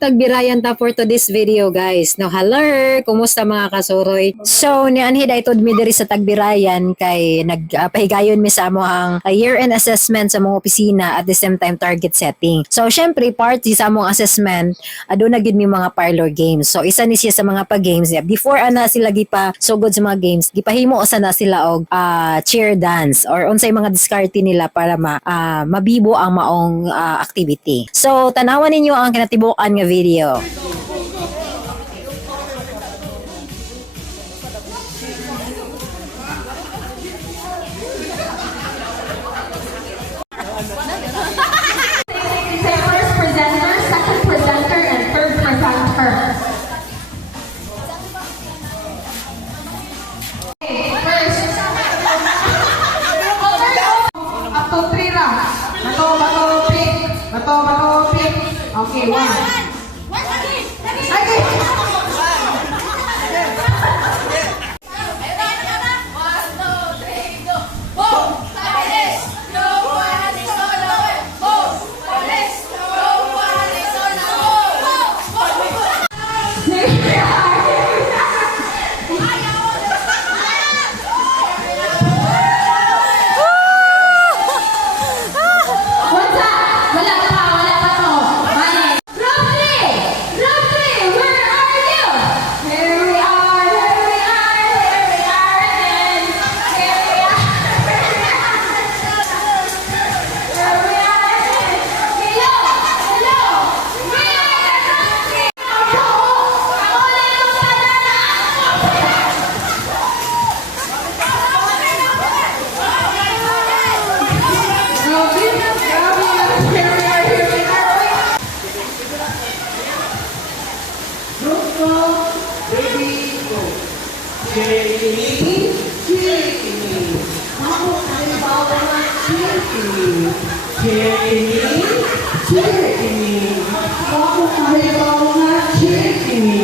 tagbirayan ta for to this video guys. No, hello, kumusta mga kasuroy? So, nianhi da itod mi diri sa tagbirayan kay nagpahigayon mi sa amo ang year-end assessment sa mga opisina at the same time target setting. So, syempre part sa among assessment, aduna gid mi mga parlor games. So, isa ni siya sa mga pa-games niya. Before ana sila gipa sugod sa mga games, gipahimo usa na sila og chair dance or unsay mga diskarte nila para mabibo ang maong activity. So, tanawan ninyo ang kinatibukan nga video. First presenter, second presenter, and third presenter. First. Up to 3 rounds. Bato, pick. Bato, pick. Okay, 1. Okay. Cheer ini, aku kaya bawa cheer ini.